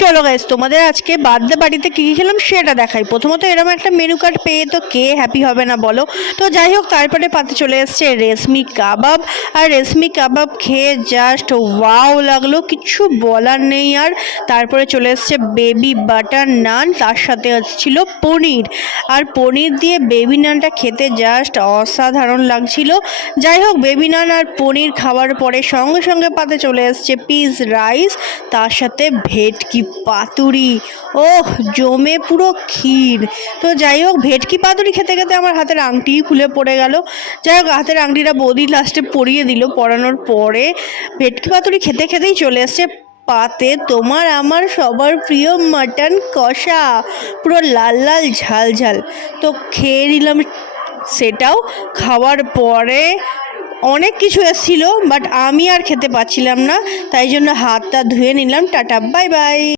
চলো গাইস, তোমাদের আজকে বার্থডে পার্টিতে কী কী খেলাম সেটা দেখাই। প্রথমত এরকম একটা মেনু কার্ড পেয়ে তো কে হ্যাপি হবে না বলো। তো যাই হোক, তারপরে পাতে চলে এসছে রেশমি কাবাব। আর রেশমি কাবাব খেয়ে জাস্ট ওয়াও লাগলো, কিছু বলার নেই। আর তারপরে চলে এসছে বেবি বাটার নান, তার সাথে ছিল পনির। আর পনির দিয়ে বেবি নানটা খেতে জাস্ট অসাধারণ লাগছিল। যাই হোক, বেবি নান আর পনির খাওয়ার পরে সঙ্গে সঙ্গে পাতে চলে এসছে পিস রাইস, তার সাথে ভেটকি পাতুরি। ওহ, জমে পুরো ক্ষীর। তো যাই হোক, ভেটকি পাতুরি খেতে খেতে আমার হাতের আংটিই খুলে পড়ে গেল। যাই হোক, হাতের আংটিটা বৌদি লাস্টে পরিয়ে দিল। পরানোর পরে ভেটকি পাতুরি খেতে খেতেই চলে এসছে পাতে তোমার আমার সবার প্রিয় মাটন কষা, পুরো লাল লাল ঝাল ঝাল। তো খেয়ে নিলাম সেটাও। খাওয়ার পরে অনেক কিছু এসেছিল, বাট আমি আর খেতে পাচ্ছিলাম না, তাই জন্য হাতটা ধুয়ে নিলাম। Tata, bye bye.